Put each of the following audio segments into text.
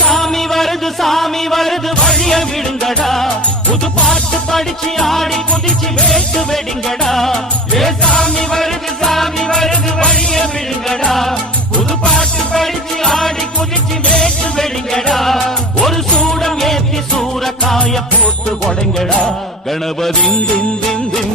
சாமி வருது சாமி வருது வழிய விடுங்கடா. புது பாட்டு படிச்சு ஆடி குதிச்சு வேட்டு வெடிங்கடா. ஏ சாமி வருது சாமி வருது வழிய விடுங்கடா. புது பாட்டு படிச்சு ஆடி குதிச்சு வேட்டு வெடிங்கடா. ஒரு சூடம் ஏத்தி சூறக்காய போட்டு கொடைங்கடா கணபதின் தின் தின் தின்.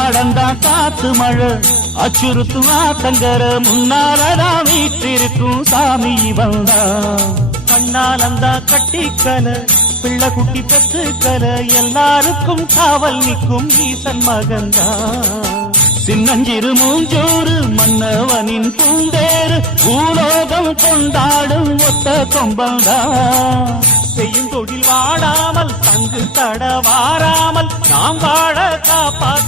அன்னாடந்தா காத்து மழை. அச்சுறுத்து ஆத்தங்கர முன்னாலதான் வீட்டிருக்கும் சாமி வந்தா கண்ணாலந்தா கட்டிக்கல பிள்ளை குட்டி பெற்றுக்கல எல்லாருக்கும் காவல் நிற்கும் ஈசன் மகந்தா சின்னஞ்சிறு மூஞ்சோறு மன்னவனின் பூந்தேறு பூலோகம் கொண்டாடும் ஒத்த கொம்பந்தா செய்யும் தொழில் வாடாமல் தங்கு தட வாராமல் நாம் வாழ காப்பாற்ற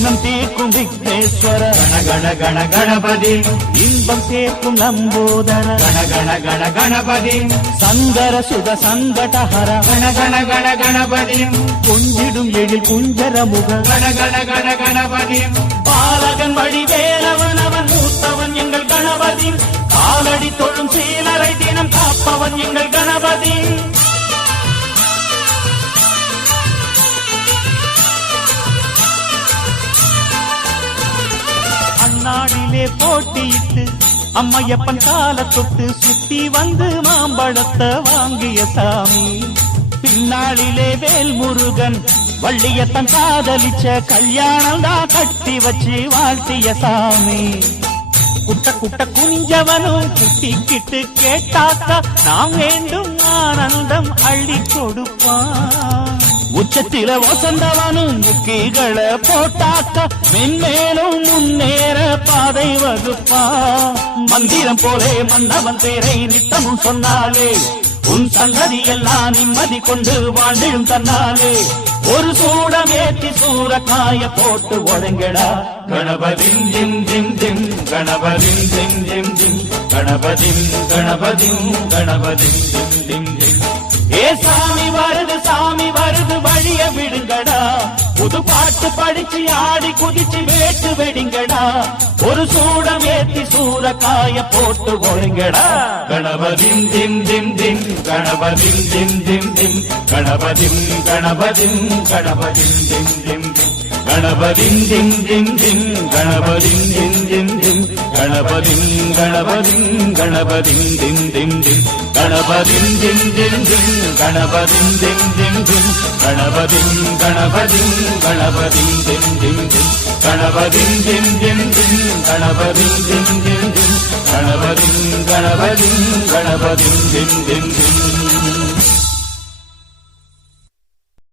விக்னம் தீர்க்கும் விக்னேஸ்வர. கண கண கணபதி. இன்பம் சேர்க்கும் நம்போதர கண கண கண கணபதி. சங்கர சுத சங்கடஹர கண கண கண கணபதி. கொஞ்சிடும் எழில் குஞ்சர முக கண கண கண கணபதி. பாலகன் வழி அந்நாளிலே போட்டியிட்டு அம்மையப்பன் கால தொட்டு சுத்தி வந்து மாம்பழத்தை வாங்கிய சாமி. பின்னாளிலே வேல் முருகன் வள்ளியத்தன் காதலிச்ச கல்யாணம் தான் கட்டி வச்சு வாழ்த்திய சாமி. குட்ட குட்ட குஞ்சவனும் குட்டிக்கிட்டு கேட்டாக்கா நாம் வேண்டும் ஆனந்தம் அள்ளி கொடுப்பான். உச்சத்தில வசந்தவனும் முக்கிகளை போட்டாக்க மென்மேலும் முன்னேற பாதை வகுப்பா. மந்திரம் போலே மன்னவன் பேரை நித்தமும் சொன்னாலே உன் சந்ததி எல்லாம் நிம்மதி கொண்டு வாழ்ந்திடும் தன்னாலே. ஒரு சூடம் ஏத்தி சூறக்காய போட்டு ஒழுங்கடா கணபதிம் திம் திம் திம் கணபதிம் திம் திம் திம் கணபதிம் கணபதிம் கணபதிம் திம் திம் திம். ஏ சாமி வெடிங்கடா. புது பாட்டு படிச்சு ஆடி குதிச்சு வேட்டு வெடிங்கடா. ஒரு சூடம் ஏத்தி சூறக்காய போட்டு ஒழுங்கடா. கணபதிம் திம் திம் திம் கணபதிம் திம் திம் திம் கணபதிம் கணபதிம் கணபதிம் திம் திம் கணபதிம் திம் திம் திம் கணபதிம் திம் திம் திம் கணபதிம் கணபதிம் கணபதி திம் திம் திம். கணபதி திம் திம் திம் கணபதி திம் திம் திம் கணபதி கணபதி கணபதி திம் திம் திம் கணபதி திம் திம் திம் கணபதி திம் திம் திம் கணபதி கணபதி கணபதி திம் திம் திம்